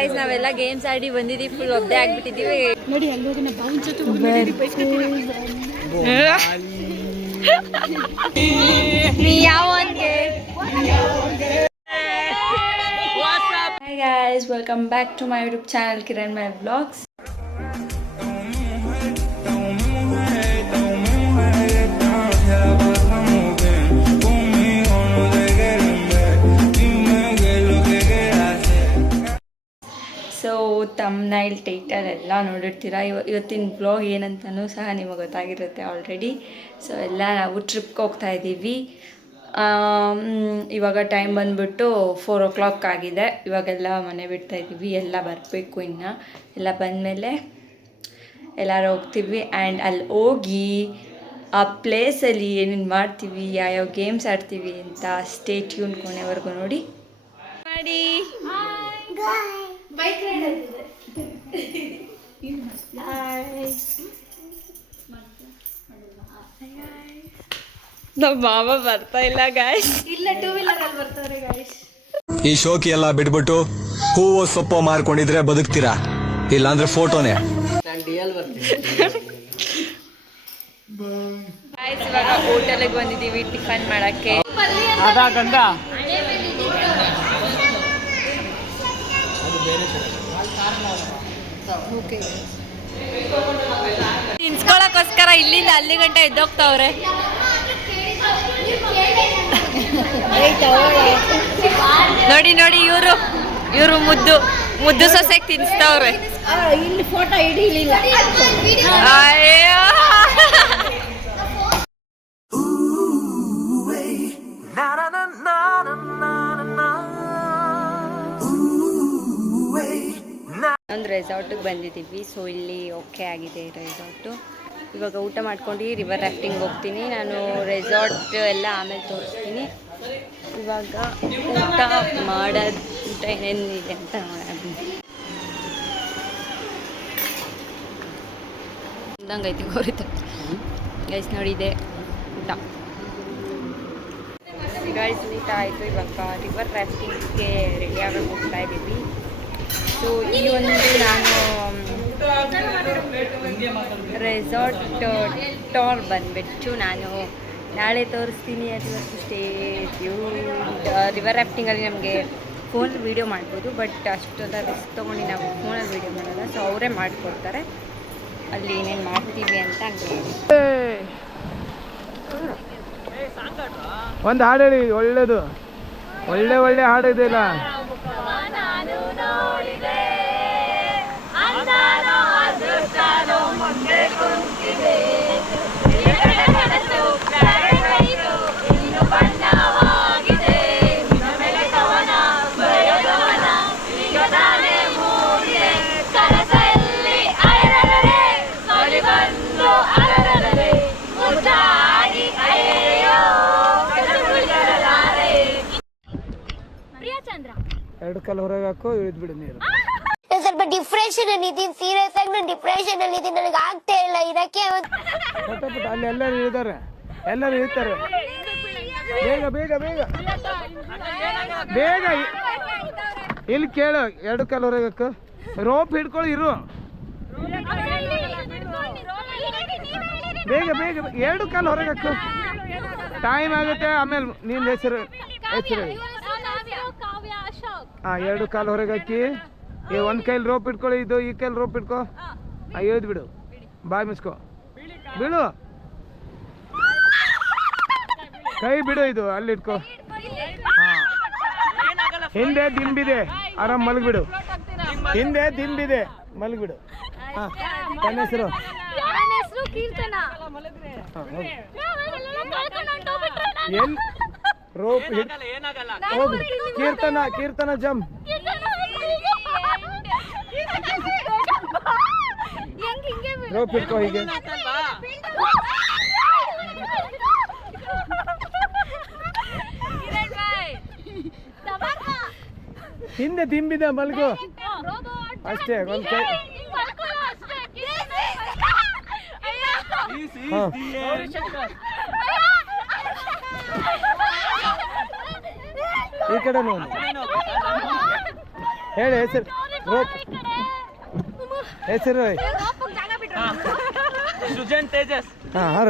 Guys ನಾವೆಲ್ಲ games ಆಡಿ ಬಂದಿದ್ದೀವಿ, ಫುಲ್ ಒಬ್ಬೆ ಆಗ್ಬಿಟ್ಟಿದ್ದೀವಿ ನೋಡಿ. ಅಲ್ಲಿ ಬಾವಿನ ಜೊತೆ Hi guys, welcome back to my YouTube channel Kiran My Vlogs. So thumbnail title ಎಲ್ಲ ನೋಡಿರ್ತೀರ. ಇವತ್ತಿನ ಬ್ಲಾಗ್ ಏನಂತನೂ ಸಹ ನಿಮಗೆ ಗೊತ್ತಾಗಿರುತ್ತೆ ಆಲ್ರೆಡಿ. ಸೊ ಎಲ್ಲ ನಾವು ಟ್ರಿಪ್ಗೆ ಹೋಗ್ತಾ ಇದ್ದೀವಿ. ಇವಾಗ ಟೈಮ್ ಬಂದುಬಿಟ್ಟು 4 o'clock ಆಗಿದೆ. ಇವಾಗೆಲ್ಲ ಮನೆ ಬಿಡ್ತಾ ಇದ್ದೀವಿ, ಎಲ್ಲ ಬರಬೇಕು. ಇನ್ನು ಎಲ್ಲ ಬಂದಮೇಲೆ ಎಲ್ಲರೂ ಹೋಗ್ತೀವಿ. ಆ್ಯಂಡ್ ಅಲ್ಲಿ ಹೋಗಿ ಆ ಪ್ಲೇಸಲ್ಲಿ ಏನೇನು ಮಾಡ್ತೀವಿ, ಯಾವ್ಯಾವ ಗೇಮ್ಸ್ ಆಡ್ತೀವಿ ಅಂತ ಸ್ಟೇ ಟ್ಯೂನ್ ಕೊನೆವರೆಗೂ ನೋಡಿ. ಬೈಕ್ ರೈಡ್ ನಮ್ಮ ಮಾಮ ಬರ್ತಾ ಇಲ್ಲ ಗಾಯ್ಸ್. ಇಲ್ಲ, 2 wheeler ಅಲ್ಲಿ ಬರ್ತಾರೆ ಗಾಯ್ಸ್. ಈ ಶೋಕಿ ಎಲ್ಲ ಬಿಟ್ಬಿಟ್ಟು ಹೂವು ಸೊಪ್ಪು ಮಾರ್ಕೊಂಡಿದ್ರೆ ಬದುಕ್ತೀರಾ, ಇಲ್ಲಾಂದ್ರೆ ಫೋಟೋನೇ. ಗಾಯ್ಸ್ ಇವಾಗ ಹೋಟೆಲ್ಗೆ ಬಂದಿದ್ದೀವಿ ಟಿಫನ್ ಮಾಡಕ್ಕೆ. ತಿನ್ಸ್ಕೊಳಕ್ಕೋಸ್ಕರ ಇಲ್ಲಿಂದ ಅಲ್ಲಿ ಗಂಟೆ ಎದ್ದೋಗ್ತಾವ್ರೆ. ನೋಡಿ ನೋಡಿ, ಇವರು ಮುದ್ದು ಸೊಸೆಗೆ ತಿನ್ಸ್ತಾವ್ರೆ. ಇಲ್ಲಿ ಫೋಟೋ ಹಿಡಿಲಿಲ್ಲ. ಅಯ್ಯೋ ಒಂದು ರೆಸಾರ್ಟಿಗೆ ಬಂದಿದ್ದೀವಿ. ಸೊ ಇಲ್ಲಿ ಓಕೆ ಆಗಿದೆ ರೆಸಾರ್ಟು. ಇವಾಗ ಊಟ ಮಾಡ್ಕೊಂಡು ರಿವರ್ ರಾಫ್ಟಿಂಗ್ ಹೋಗ್ತೀನಿ ನಾನು. ರೆಸಾರ್ಟ್ ಎಲ್ಲ ಆಮೇಲೆ ತೋರಿಸ್ತೀನಿ. ಇವಾಗ ಊಟ ಏನೇನಿದೆ ಅಂತ ಅಂದಂಗೈತಿ ಗೋರಿತ ಗೈಸ್. ನೋಡಿದೆ ಊಟ ಗೈಸ್, ಊಟ ಆಯಿತು. ಇವಾಗ ರಿವರ್ ರಾಫ್ಟಿಂಗ್ಗೆ ರೆಡಿಯಾಗಿ ಹೋಗ್ತಾ ಇದ್ದೀವಿ. ಸೊ ಈ ಒಂದು ನಾನು ರೆಸಾರ್ಟ್ ಟೂರ್ ಬಂದುಬಿಟ್ಟು ನಾನು ನಾಳೆ ತೋರಿಸ್ತೀನಿ. ಅದು ಇವತ್ತು ಸ್ಟೇ ರಿವರ್ ರಾಫ್ಟಿಂಗಲ್ಲಿ ನಮಗೆ ಫೋನ್ ವೀಡಿಯೋ ಮಾಡ್ಬೋದು, ಬಟ್ ಅಷ್ಟೊಂದು ರಿಸ್ಕ್ ತೊಗೊಂಡು ನಾವು ಫೋನಲ್ಲಿ ವೀಡಿಯೋ ಮಾಡೋಲ್ಲ. ಸೊ ಅವರೇ ಮಾಡಿಕೊಡ್ತಾರೆ ಅಲ್ಲಿ ಏನೇನು ಮಾಡ್ತೀವಿ ಅಂತ. ಒಂದು ಹಾಡು ಹೇಳಿ, ಒಳ್ಳೇದು ಒಳ್ಳೆ ಹಾಡು ಇದೆಯಲ್ಲ. ಎರಡು ಕಾಲು ಹೊರಗೆ ಹಾಕೋ, ಇಳಿದ್ಬಿಡು ನೀರು. ಸ್ವಲ್ಪ ಡಿಪ್ರೆಷನ್ ಅಲ್ಲಿ ಇದ್ದೀನಿ, ಸೀರಿಯಸ್ ಆಗಿ ನಾನು ಡಿಪ್ರೆಷನ್ ಅಲ್ಲಿ ಇದ್ದೀನಿ, ನನಗೆ ಆಗ್ತಾ ಇಲ್ಲ ಇರಕ್ಕೆ. ಅಲ್ಲಿ ಎಲ್ಲರೂ ಇಳಿತಾರೆ, ಎಲ್ಲರೂ ಇಳಿತಾರೆ. ಬೇಗ ಬೇಗ ಬೇಗ ಬೇಗ ಇಲ್ಲಿ ಕೇಳು. ಎರಡು ಕಾಲು ಹೊರಗೆ ಹಾಕು, ರೋಪ್ ಹಿಡ್ಕೊಳ್ಳಿ, ಇರು. ಬೇಗ ಬೇಗ ಎರಡು ಕಾಲು ಹೊರಗೆ ಹಾಕು, ಟೈಮ್ ಆಗುತ್ತೆ. ಆಮೇಲೆ ನಿನ್ನ ಹೆಸರು ಎರಡು ಕಾಲು ಹೊರಗೆ ಹಾಕಿ, ಒಂದು ಕೈಲಿ ರೋಪ್ ಇಟ್ಕೊಳ್ಳಿ, ಇದು ಈ ಕೈಲಿ ರೋಪ್ ಇಟ್ಕೊ. ಇಳಿದ್ ಬಿಡು, ಬಾಯ್ ಮಿಸ್ಕೊ, ಬಿಡು, ಕೈ ಬಿಡು, ಇದು ಅಲ್ಲಿ ಇಟ್ಕೊ. ಹಿಂದೆ ದಿಂಬಿದೆ, ಆರಾಮ್ ಮಲಗಿಬಿಡು. ಹಿಂದೆ ದಿಂಬಿದೆ, ಮಲಗಿಬಿಡು. ನನ್ನ ಹೆಸರು ಎಲ್ಲಿ ರೋಪ್ ಹೋಗು. ಕೀರ್ತನ ಜಂಪ್. ರೋಪ್ ಇಟ್ಕೋ ಹೀಗೆ. ಹಿಂದೆ ದಿಂಬಿದೆ, ಮಲ್ಗು ಅಷ್ಟೇ. ಒಂದು ಕೈ ಈ ಕಡೆ ನೋಡಿ. ಹೇಳಿ ಹೆಸರು. ರೋಪ್ ಹೆಸರು ಸೃಜನ್ ತೇಜಸ್. ಹಾಂ ಹರ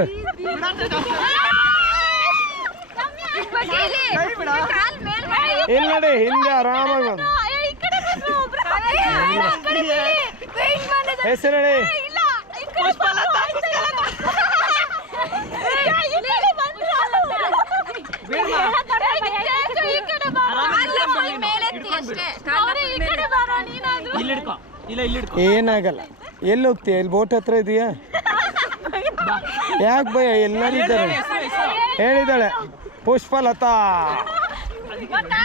ಇಲ್ಲಿ ನೋಡಿ ಹಿಂದೆ ಆರಾಮಾಗಿ ಬಂದು ಹೆಸರು ಹೇಳಿ. ಏನಾಗಲ್ಲ. ಎಲ್ಲಿ ಹೋಗ್ತೀಯ? ಇಲ್ಲಿ ಬೋಟ್ ಹತ್ರ ಇದೆಯಾ? ಯಾಕೆ ಭಯ? ಎಲ್ಲರೂ ಇದ್ದಾರೆ. ಹೇಳಿದ್ದಾಳೆ ಪುಷ್ಪಲತಾ.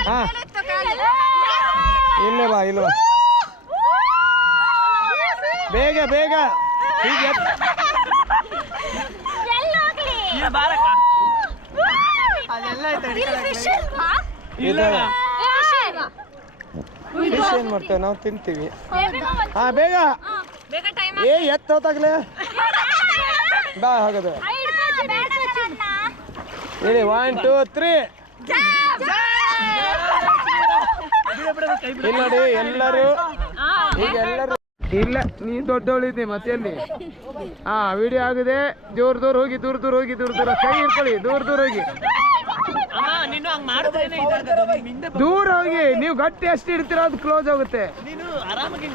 ಹಾ ಇಲ್ಲೇ ಬಾ, ಇಲ್ವಾ ಬೇಗ ಬೇಗ. ಹೀಗೆ ಫಿಶ್ ಏನ್ ಮಾಡ್ತೇವೆ ನಾವು, ತಿಂತೀವಿ. ಹಾ ಬೇಗ ಏ ಎತ್ತೋತಾಗ್ಲೇ ಬಾ ಹಾಗಾದ್ರೆ. ಹೇಳಿ 1 2 3. ಇಲ್ಲ ನೋಡಿ ಎಲ್ಲರೂ ಈಗ ಎಲ್ಲರೂ ಇಲ್ಲ. ನೀ ದೊಡ್ಡವಳಿದ್ದೆ ಮತ್ತೆ ಎಲ್ಲಿ? ಹಾ ವಿಡಿಯೋ ಆಗಿದೆ. ದೂರ ದೂರ ಹೋಗಿ, ದೂರ ದೂರ ಹೋಗಿ, ದೂರ ದೂರ ಕೈ ಹಿಡ್ಕೊಳ್ಳಿ. ದೂರ ದೂರ ಹೋಗಿ, ದೂರ ಹೋಗಿ. ನೀವು ಗಟ್ಟಿ ಎಷ್ಟು ಇಡ್ತೀರ ಅದು ಕ್ಲೋಸ್ ಆಗುತ್ತೆ. ನೀನು ಆರಾಮಾಗಿ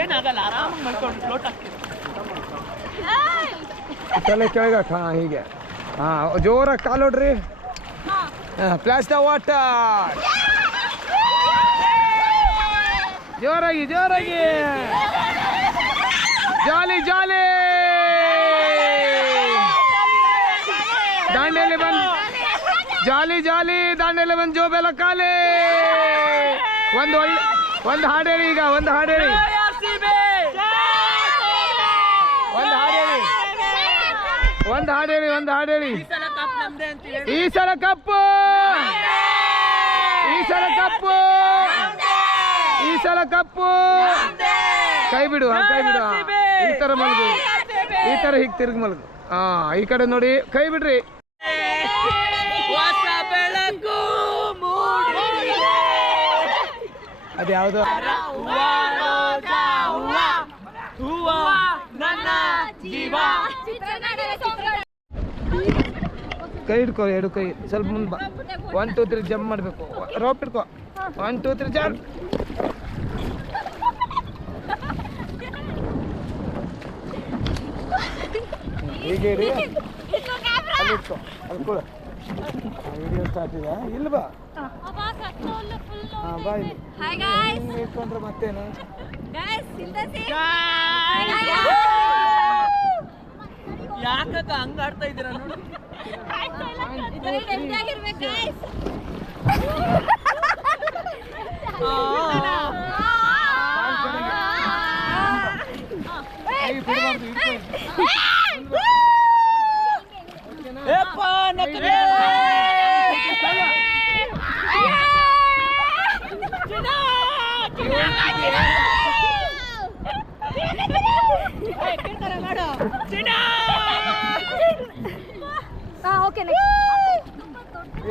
ಏನಾಗಲ್ಲ, ಆರಾಮಾಗಿ ಮಲ್ಕೊಂಡು ಫ್ಲೋಟ್ ಆಗ್ತೀನಿ. ತಲೆ ಕೆಳಗಕ್ಕ. ಹಾ ಹೀಗೆ. ಹಾ ಜೋರಾಗಿ ಕಾಲು ಹೊಡ್ರಿ. ಪ್ಲಾಸ್ ದ ವಾಟರ್. ಜೋರಾಗಿ ಜೋರಾಗಿ. ಜಾಲಿ ಜಾಲಿ. ದಾಂಡೇಲಿ ಬಂದು ಜಾಲಿ ಜಾಲಿ. ದಾಂಡೇಲಿ ಬಂದು ಜೋಬೆಲ್ಲ ಖಾಲಿ. ಒಂದು ಹಾಡು ಹೇಳಿ ಈಗ. ಒಂದು ಹಾಡು ಹೇಳಿ. ಒಂದು ಹಾಡು ಹೇಳಿ. ಒಂದು ಹಾಡು ಹೇಳಿ. ಒಂದು ಹಾಡು ಹೇಳಿ. ಈ ಸಲ ಕಪ್ಪು. ಈ ಸಲ ಕಪ್ಪು. ಈ ಸಲ ಕಪ್ಪು. ಕೈ ಬಿಡು, ಕೈ ಬಿಡು. ಈ ತರ ಮಲಗು. ಈ ತರ ಹೀಗೆ ತಿರುಗಿ ಮಲಗು. ಹಾ ಈ ಕಡೆ ನೋಡಿ. ಕೈ ಬಿಡ್ರಿ. ಅದ್ಯಾವುದು? ಕೈ ಹಿಡ್ಕೊ, ಎರಡು ಕೈ ಸ್ವಲ್ಪ ಮುಂದೆ ಬಾ. 1 2 3 ಜಂಪ್ ಮಾಡಬೇಕು. ರೋಪ್ ಹಿಡ್ಕೊ. 1 2 3 ಜಂಪ್. ಹೀಗೆ ಇಡಿ. ಅಲ್ಲಿ ಇಟ್ಕೊ, ಅಲ್ಲಿ ಕೂಡ. ವಿಡಿಯೋ ಸ್ಟಾರ್ಟ್ ಇದೆ. ಇಲ್ಲಿ ಬಾ. ಹಾಂ ಬಾ. ಇಲ್ಲಿ ಇಟ್ಕೊಂಡ್ರೆ ಮತ್ತೇನು? ಯಾಕಕ್ಕ ಹಂಗ ಆಡ್ತಾ ಇದ್ದೀರಾ ನೋಡಿ.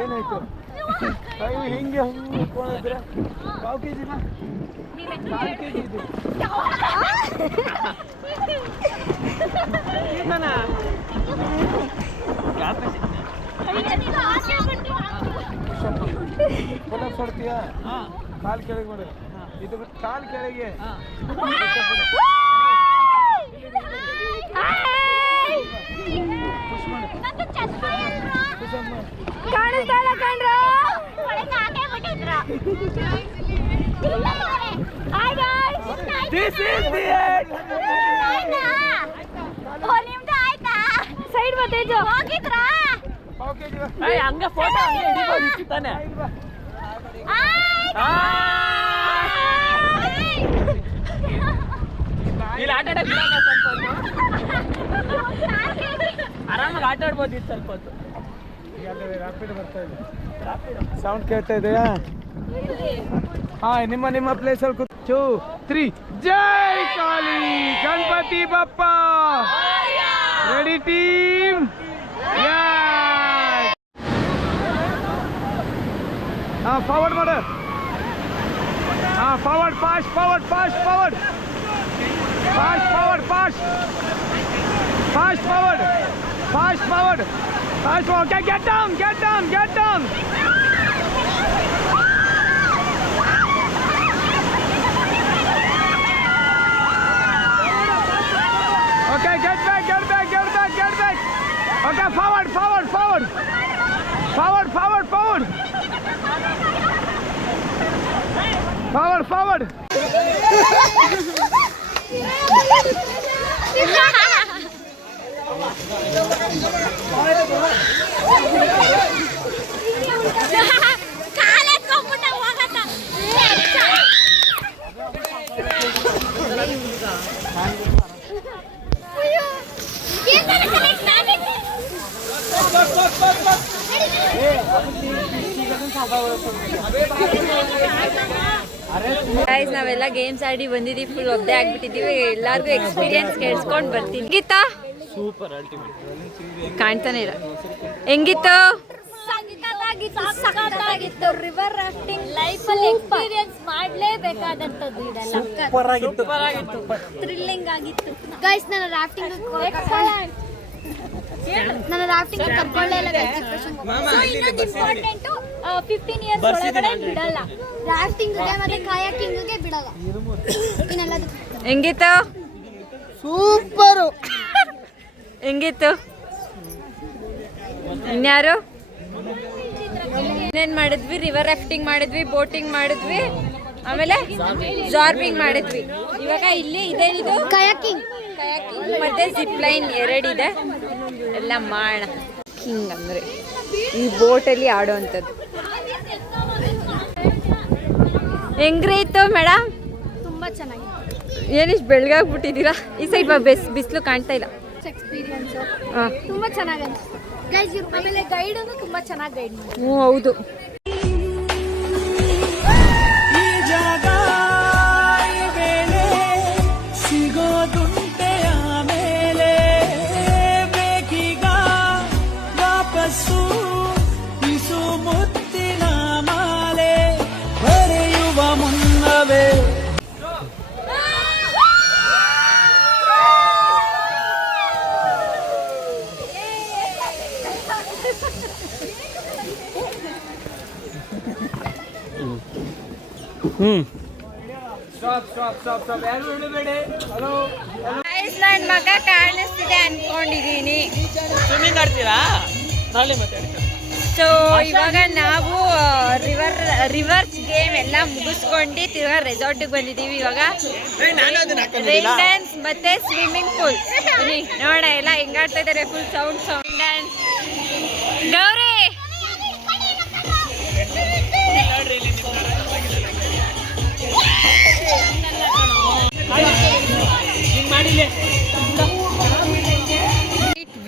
ಏನಾಯ್ತು? ಕೈ ಹಿಂಗೆ ಹಿಡ್ಕೊಂಡಿದ್ದೀರಾ? ಪಾವು ಕೆ ಜಿನ? 4 kg ಇದು. ಪುಲಪ್ ಹೊಡ್ತೀಯಾ? ಕಾಲು ಕೆಳಗೆ ಮಾಡು. ಇದು ಕಾಲು ಕೆಳಗೆ. ಕಾಣಿಸ್ತಾಳ ಕಣ್ರ. ಸೈಡ್ ಬತ್ತೇಜು ಹೋಗಿದ್ರಾ? ಹಂಗ ಫೋಟೋ ಹಿಡಿಬೋದು ತಾನೆ. ಇಲ್ಲಿ ಆಟ ಆಡಕ್ ಸ್ವಲ್ಪ ಆರಾಮಾಗಿ ಆಟ ಆಡ್ಬೋದು ಸ್ವಲ್ಪ ಹೊತ್ತು. ರಾಪಿಡ್ ಬರ್ತಾ ಇದೆ. ಸೌಂಡ್ ಕೇಳ್ತಾ ಇದೆಯಾ? ಹಾಂ ನಿಮ್ಮ ಪ್ಲೇಸಲ್ಲಿ 2 3 ಜೈ ಕಾಳಿ ಗಣಪತಿ ಬಪ್ಪ. Ready team? ಹಾಂ ಫಾರ್ವರ್ಡ್ ಮಾಡು. Forward, fast, forward, fast, forward. Fast forward, fast. Fast forward. Fast forward. Fast forward. Okay, get down, get down, get down. Okay, get back, get back, get back, get back. Okay, forward, forward, forward. Forward, forward, forward. Forward, forward. Guys ನಾವೆಲ್ಲ games ಆಡಿ ಬಂದಿದ್ದೀವಿ, full ಒದ್ದೆ ಆಗ್ಬಿಟ್ಟಿದ್ದೀವಿ. ಎಲ್ಲರಿಗೂ experience ಕೇಳಿಸ್ಕೊಂಡು ಬರ್ತೀನಿ. ಹೆಂಗಿತ್ತಾ? Super ultimate. ಕಾಣ್ತಾನೆ ಇಲ್ಲ. ಹೆಂಗಿತ್ತು? ಸಖತ್ತಾಗಿತ್ತು. ರಿವರ್ ರಾಫ್ಟಿಂಗ್ ಲೈಫ್ ಅಲ್ಲಿ ಎಕ್ಸ್ಪೀರಿಯನ್ಸ್ ಮಾಡಲೇಬೇಕಾದಂತದ್ದು. ಇದೆಲ್ಲ ಸೂಪರ್ ಆಗಿತ್ತು. ಥ್ರಿಲ್ಲಿಂಗ್ ಆಗಿತ್ತು. ಗೈಸ್ ನನ್ನ ರಾಫ್ಟಿಂಗ್ ಕರ್ಕೊಳ್ಳೇ ಇಲ್ಲ. ಇನ್ನೊಂದು ಇಂಪಾರ್ಟೆಂಟ್ 15 ಇಯರ್ಸ್ ಒಳಗಡೆ ಬಿಡಲ್ಲ. ರಾಫ್ಟಿಂಗ್ ಮತ್ತೆ ಕಾಯಾಕಿಂಗ್ಗೆ ಬಿಡಲ್ಲ. ಇನ್ನೆಲ್ಲದಕ್ಕೂ ಹೆಂಗಿತ್ತು? ಸೂಪರು. ಹೆಂಗಿತ್ತು? ಇನ್ಯಾರು? ಇನ್ನೇನು ಮಾಡಿದ್ವಿ? ರಿವರ್ ರಾಫ್ಟಿಂಗ್ ಮಾಡಿದ್ವಿ, ಬೋಟಿಂಗ್ ಮಾಡಿದ್ವಿ, ಆಮೇಲೆ ಜಾರ್ಬಿಂಗ್ ಮಾಡಿದ್ವಿ. ಇವಾಗ ಇಲ್ಲಿ ಇದೇನಿದು ಕಾಯಾಕಿಂಗ್ ಮತ್ತೆ ಜಿಪ್ ಲೈನ್ ಎರಡಿದೆ. ಎಲ್ಲ ಮಾಡೋಣ. ಹಿಂಗ್ ಅಂದರೆ ಈ ಬೋಟಲ್ಲಿ ಆಡೋವಂಥದ್ದು. ಹೆಂಗ್ರಿ ಇತ್ತು ಮೇಡಮ್? ತುಂಬಾ ಚೆನ್ನಾಗಿತ್ತು. ಏನಿಷ್ಟು ಬೆಳಗಾಗ್ಬಿಟ್ಟಿದ್ದೀರಾ? ಈ ಸೈಡ್ ಬಿಸಿಲು ಕಾಣ್ತಾ ಇಲ್ಲ. ಎಕ್ಸ್ಪೀರಿಯನ್ಸ್ ಹಾಂ, ತುಂಬಾ ಚೆನ್ನಾಗಿ ಅನಿಸ್ತು. ಗೈಸ್ ಆಮೇಲೆ ಗೈಡ್ ತುಂಬಾ ಚೆನ್ನಾಗಿ ಗೈಡ್ ಮಾಡಿ. ಹ್ಞೂ ಹೌದು. ಸಿಗೋದುಂಟೆ ಆಮೇಲೆ ಬೇಕೀಗ ವಾಪಸ್ಸು ಇಸು ಮುತ್ತಿನ ಮಾಲೆ ಬರೆಯುವ ಮುನ್ನವೇ. ನನ್ನ ಮಗ ಕಾಣಿಸ್ತಿದೆ ಅನ್ಕೊಂಡಿದ್ದೀನಿ. ಸ್ವಿಮ್ಮಿಂಗ್ ಆಡ್ತೀರಾ? ಸೊ ಇವಾಗ ನಾವು ರಿವರ್ಸ್ ಗೇಮ್ ಎಲ್ಲ ಮುಗಿಸ್ಕೊಂಡು ತಿರ್ಗಾ ರೆಸಾರ್ಟಿಗೆ ಬಂದಿದ್ದೀವಿ. ಇವಾಗ ರೈನ್ ಡ್ಯಾನ್ಸ್ ಮತ್ತೆ ಸ್ವಿಮ್ಮಿಂಗ್ ಪೂಲ್. ಬನ್ನಿ ನೋಡ ಎಲ್ಲ ಹೆಂಗಾಡ್ತಾ ಇದ್ದಾರೆ. Full sound dance. Gauri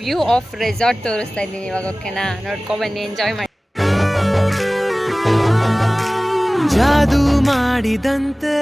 view of resort ತೋರಿಸ್ತಾ ಇದ್ದೀನಿ ಇವಾಗ. ಓಕೆನಾ? ನೋಡ್ಕೊಬನ್ನಿ, ಎಂಜಾಯ್ ಮಾಡಿ. ಜಾದು ಮಾಡಿದಂತೆ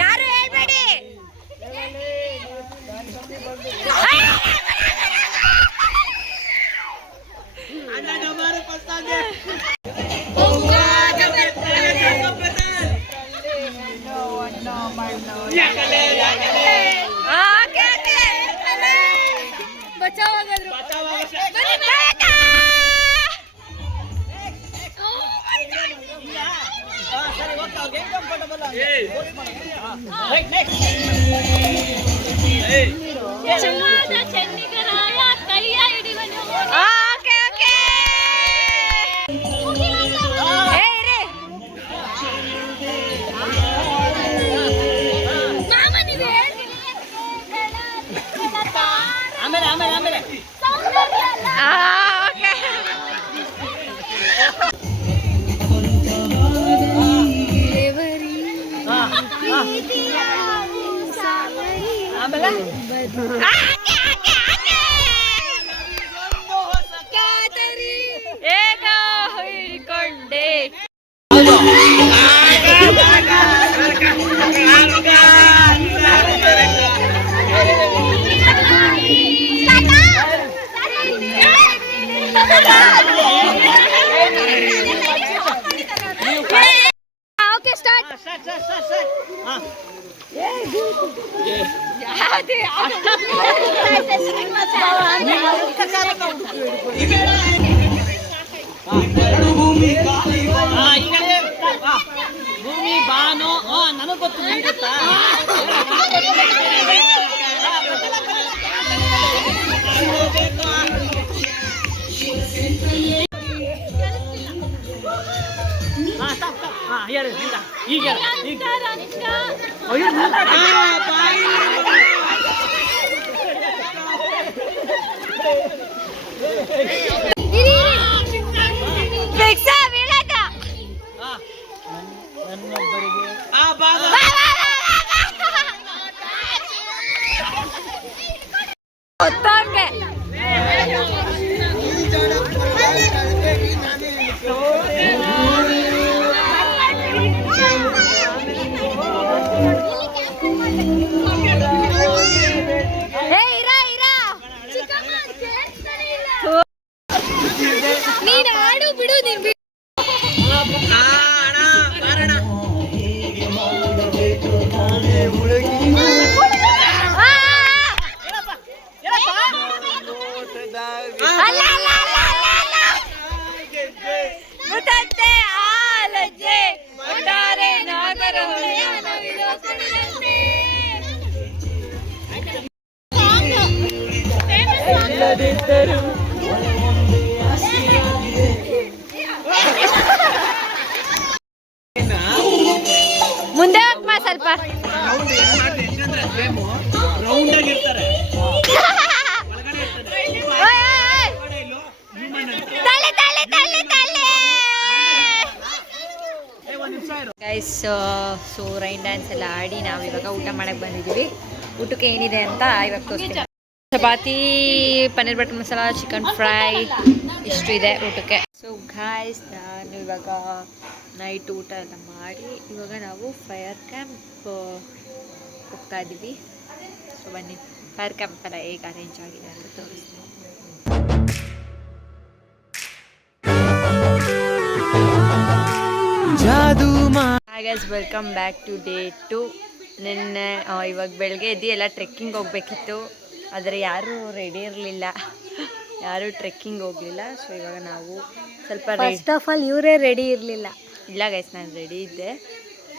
ಯಾರು ಹೇಳ್ಬೇಡಿ. ಚೆನ್ನಿಗರಾಯ ಕೈಯ ಹಿಡಿವನು. ಆಮೇಲೆ ಏಗ ಹಿಡ್ಕೊಂಡೆ ಓಕೆ ಸ್ಟಾರ್ಟ್. ಭೂಮಿ ಬಾನು ನನಗೆ ಗೊತ್ತು ನಿಂಗೆ ಗೊತ್ತಾ? ಹೇಳಿ ಈಗ ಗೊತ್ತಂಗೆ ನೀನ್ ಆಡು ಬಿಡು ನೀನ್ ಬಿಡು. ಮುತ್ತತ್ತೆ ಆಲಜ್ಜೆ ಒಟ್ಟಾರೆ ನಾಗರು ಮುಂದೆ ಹೋಗ್ಮಾ ಸ್ವಲ್ಪ ರೌಂಡ್ ಆಗಿರ್ತಾರೆ. ಗೈಸ್ ಸೊ ರೈನ್ ಡ್ಯಾನ್ಸ್ ಎಲ್ಲ ಆಡಿ ನಾವು ಇವಾಗ ಊಟ ಮಾಡಕ್ಕೆ ಬಂದಿದ್ದೀವಿ. ಊಟಕ್ಕೆ ಏನಿದೆ ಅಂತ ಇವಾಗ ತೋರಿಸ್ತೀನಿ. Chapati, paneer butter masala, chicken fry ಇಷ್ಟು ಇದೆ ಊಟಕ್ಕೆ. ಸೊ ಗಾಯ್ಸ್ ನಾನು ಇವಾಗ ನೈಟ್ ಊಟ ಎಲ್ಲ ಮಾಡಿ ಇವಾಗ ನಾವು ಫೈರ್ ಕ್ಯಾಂಪ್ ಹೋಗ್ತಾ ಇದ್ದೀವಿ. ಸೊ ಬನ್ನಿ ಫೈರ್ ಕ್ಯಾಂಪ್ ಎಲ್ಲ ಹೇಗೆ ಅರೇಂಜ್ ಆಗಿದೆ ಅಂತ ತೋರಿಸ್ತೀನಿ. Guys welcome back to day 2. ನಿನ್ನೆ ಇವಾಗ ಬೆಳಗ್ಗೆ ಎದ್ದು ಎಲ್ಲ ಟ್ರೆಕ್ಕಿಂಗ್ ಹೋಗ್ಬೇಕಿತ್ತು, ಆದರೆ ಯಾರೂ ರೆಡಿ ಇರಲಿಲ್ಲ, ಯಾರೂ ಟ್ರೆಕ್ಕಿಂಗ್ ಹೋಗಲಿಲ್ಲ. ಸೊ ಇವಾಗ ನಾವು ಸ್ವಲ್ಪ ಫಸ್ಟ್ ಆಫ್ ಆಲ್ ಇವರೇ ರೆಡಿ ಇರಲಿಲ್ಲ. ಇಲ್ಲ ಗೈಸ್ ನಾನು ರೆಡಿ ಇದ್ದೆ.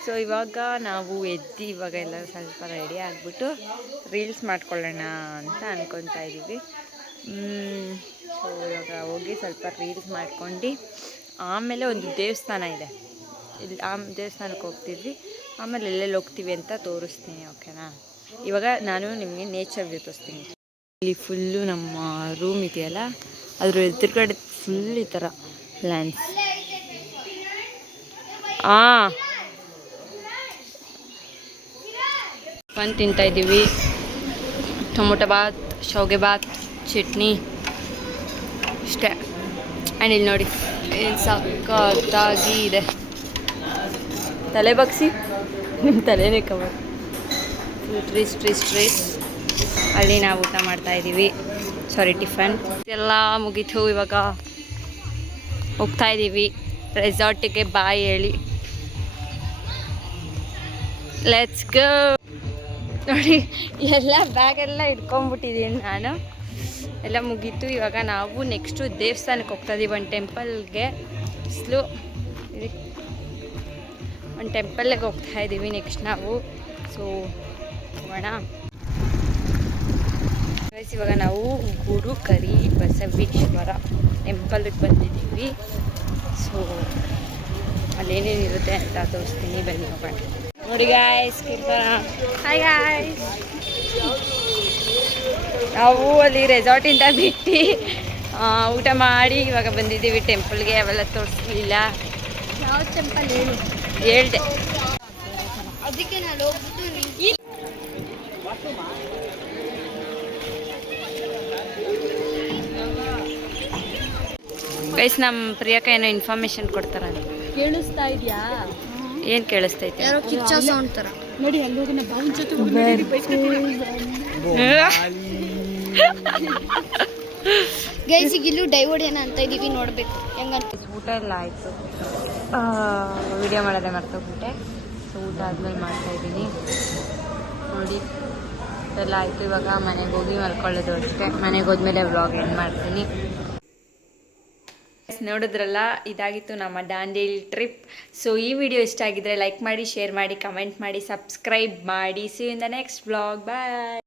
ಸೊ ಇವಾಗ ನಾವು ಎದ್ದು ಇವಾಗ ಎಲ್ಲ ಸ್ವಲ್ಪ ರೆಡಿ ಆಗಿಬಿಟ್ಟು ರೀಲ್ಸ್ ಮಾಡ್ಕೊಳ್ಳೋಣ ಅಂತ ಅಂದ್ಕೊತಾ ಇದ್ದೀವಿ. ಸೊ ಇವಾಗ ಹೋಗಿ ಸ್ವಲ್ಪ ರೀಲ್ಸ್ ಮಾಡ್ಕೊಂಡು ಆಮೇಲೆ ಒಂದು ದೇವಸ್ಥಾನ ಇದೆ, ಇಲ್ಲಿ ಆ ದೇವಸ್ಥಾನಕ್ಕೆ ಹೋಗ್ತಿದ್ವಿ. ಆಮೇಲೆ ಎಲ್ಲೆಲ್ಲಿ ಹೋಗ್ತೀವಿ ಅಂತ ತೋರಿಸ್ತೀನಿ, ಓಕೆನಾ? ಇವಾಗ ನಾನು ನಿಮಗೆ ನೇಚರ್ ವ್ಯೂ ತೋರಿಸ್ತೀನಿ. ಇಲ್ಲಿ ಫುಲ್ಲು ನಮ್ಮ ರೂಮ್ ಇದೆಯಲ್ಲ, ಅದ್ರ ಎದುರುಗಡೆ ಫುಲ್ ಈ ಥರ ಲ್ಯಾಂಡ್ಸ್. ಬಂದು ತಿಂತಾಯಿದ್ದೀವಿ. ಟೊಮೊಟೊ ಬಾತ್, ಶಾವಿಗೆ ಬಾತ್, ಚಟ್ನಿ ಇಷ್ಟೇ. ಆ್ಯಂಡ್ ಇಲ್ಲಿ ನೋಡಿ ಏನು ಸಕ್ಕತ್ತಾಗಿ ಇದೆ. ತಲೆ ಬಗ್ಸಿ, ನಿಮ್ಮ ತಲೆನೇ ಕವರ್. ಟ್ರೀಸ್ ಅಲ್ಲಿ ನಾವು ಊಟ ಮಾಡ್ತಾಯಿದ್ದೀವಿ. ಸಾರಿ ಟಿಫನ್ ಎಲ್ಲ ಮುಗೀತು. ಇವಾಗ ಹೋಗ್ತಾಯಿದ್ದೀವಿ ರೆಸಾರ್ಟಿಗೆ. ಬಾಯ್ ಹೇಳಿ ಲೆಟ್ಸ್ ಗೋ. ನೋಡಿ ಎಲ್ಲ ಬ್ಯಾಗೆಲ್ಲ ಇಟ್ಕೊಂಡ್ಬಿಟ್ಟಿದ್ದೀನಿ ನಾನು. ಎಲ್ಲ ಮುಗೀತು. ಇವಾಗ ನಾವು ನೆಕ್ಸ್ಟು ದೇವಸ್ಥಾನಕ್ಕೆ ಹೋಗ್ತಾಯಿದ್ದೀವಿ, ಒಂದು ಟೆಂಪಲ್ಗೆ. ಬಿಸಿಲು, ಒಂದು ಟೆಂಪಲ್ಗೆ ಹೋಗ್ತಾಯಿದ್ದೀವಿ ನೆಕ್ಸ್ಟ್ ನಾವು. ಸೊ ಹೋಗೋಣ. ಇವಾಗ ನಾವು ಗುರು ಕರಿ ಬಸವೇಶ್ವರ ಟೆಂಪಲ್ಗೆ ಬಂದಿದ್ದೀವಿ. ಸೊ ಅಲ್ಲೇನೇನಿರುತ್ತೆ ಅಂತ ತೋರಿಸ್ತೀನಿ, ಬನ್ನಿ ಹೋಗೋಣ. ನೋಡಿ ಗಾಯ್ಸ್, ಹಾಯ್ ಗಾಯ್ಸ್, ನಾವು ಅಲ್ಲಿ ರೆಸಾರ್ಟಿಂದ ಬಿಟ್ಟು ಊಟ ಮಾಡಿ ಇವಾಗ ಬಂದಿದ್ದೀವಿ ಟೆಂಪಲ್ಗೆ. ಅವೆಲ್ಲ ತೋರಿಸ್ಲಿಲ್ಲ. ಯಾವ ಟೆಂಪಲ್ ಹೇಳು? ಹೇಳ್ದೆ ಅದಕ್ಕೆ ನಾನು ಹೋಗ್ಬಿಟ್ಟು ಗೈಸ್ ನಮ್ಮ ಪ್ರಿಯಕ್ಕ ಏನೋ ಇನ್ಫಾರ್ಮೇಶನ್ ಕೊಡ್ತಾರ. ಕೇಳಿಸ್ತಾ ಇದೆಯಾ? ಏನು ಕೇಳಿಸ್ತೈತೆ? ಯಾರೋ ಕಿಚ್ಚ ಸೌಂಡ್ ತರ. ನೋಡಿ ಅಲ್ಲಿ ಹೋಗಿ ನಾ ಬಾವುನ್ ಜೊತೆ ಗೈಸ್ ಈಗ ಇಲ್ಲೂ ಡೈವೋಡಿಯನ ಅಂತ ಇದೀವಿ, ನೋಡ್ಬೇಕು ಹೆಂಗಂತ. ಊಟ ಎಲ್ಲ ಆಯಿತು, ವಿಡಿಯೋ ಮಾಡೋದೇ ಮರ್ತೋಗ್ಬಿಟ್ಟೆ. ಸೊ ಊಟ ಆದ್ಮೇಲೆ ಮಾಡ್ತಾಯಿದ್ದೀನಿ ನೋಡಿ. ಎಲ್ಲ ಆಯಿತು. ಇವಾಗ ಮನೆಗೆ ಹೋಗಿ ಮಲ್ಕೊಳ್ಳೋದು ಅಷ್ಟೇ. ಮನೆಗೆ ಹೋದ್ಮೇಲೆ ವ್ಲಾಗ್ ಎಂಡ್ ಮಾಡ್ತೀನಿ. ನೋಡಿದ್ರಲ್ಲ, ಇದಾಗಿತ್ತು ನಮ್ಮ ದಾಂಡೇಲಿ ಟ್ರಿಪ್. ಸೊ ಈ ವಿಡಿಯೋ ಇಷ್ಟ ಆಗಿದ್ರೆ ಲೈಕ್ ಮಾಡಿ, ಶೇರ್ ಮಾಡಿ, ಕಮೆಂಟ್ ಮಾಡಿ, ಸಬ್ಸ್ಕ್ರೈಬ್ ಮಾಡಿ. See you in the next vlog. Bye.